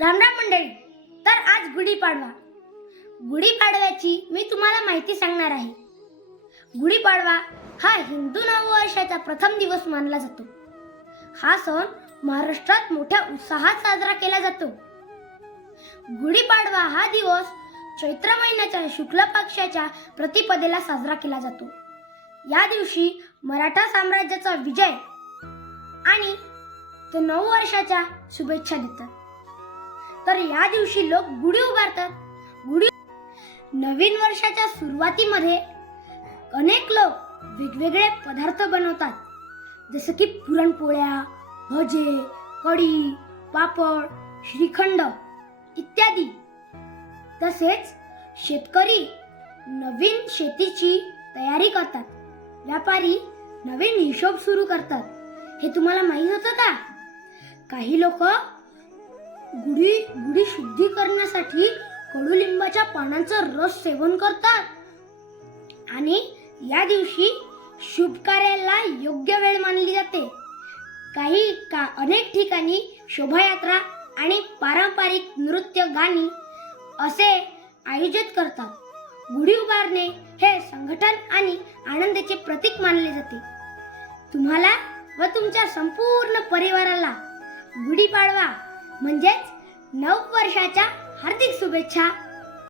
रामराम मंडळी. तर आज गुढीपाडवा. गुढीपाडव्याची मी तुम्हाला माहिती सांगणार आहे. गुढीपाडवा हा हिंदू नववर्षाचा प्रथम दिवस मानला जातो. हा सण महाराष्ट्रात मोठ्या उत्साहात साजरा केला जातो. गुढीपाडवा हा दिवस चैत्र महिन्याच्या शुक्ल पक्षाच्या प्रतिपदेला साजरा केला जातो. या दिवशी मराठा साम्राज्याचा विजय आणि ते नववर्षाच्या शुभेच्छा देतात. तर या दिवशी लोक गुढी उभारतात. गुढी नवीन वर्षाच्या सुरुवातीमध्ये अनेक लोक वेगवेगळे पदार्थ बनवतात, जसे की पुरणपोळ्या, भजे, कढी, पापड, श्रीखंड इत्यादी. तसेच शेतकरी नवीन शेतीची तयारी करतात. व्यापारी नवीन हिशोब सुरू करतात. हे तुम्हाला माहित होतं का? काही लोक गुढी शुद्धी करण्यासाठी कडुलिंबाच्या पानांचं रस सेवन करतात आणि या दिवशी शुभ कार्याला योग्य वेळ मानली जाते. अनेक ठिकाणी शोभायात्रा आणि पारंपरिक नृत्य गाणी असे आयोजित करतात. गुढी उभारणे हे संघटन आणि आनंदाचे प्रतीक मानले जाते. तुम्हाला व तुमच्या संपूर्ण परिवाराला गुढीपाडवा म्हणजेच नववर्षाच्या हार्दिक शुभेच्छा.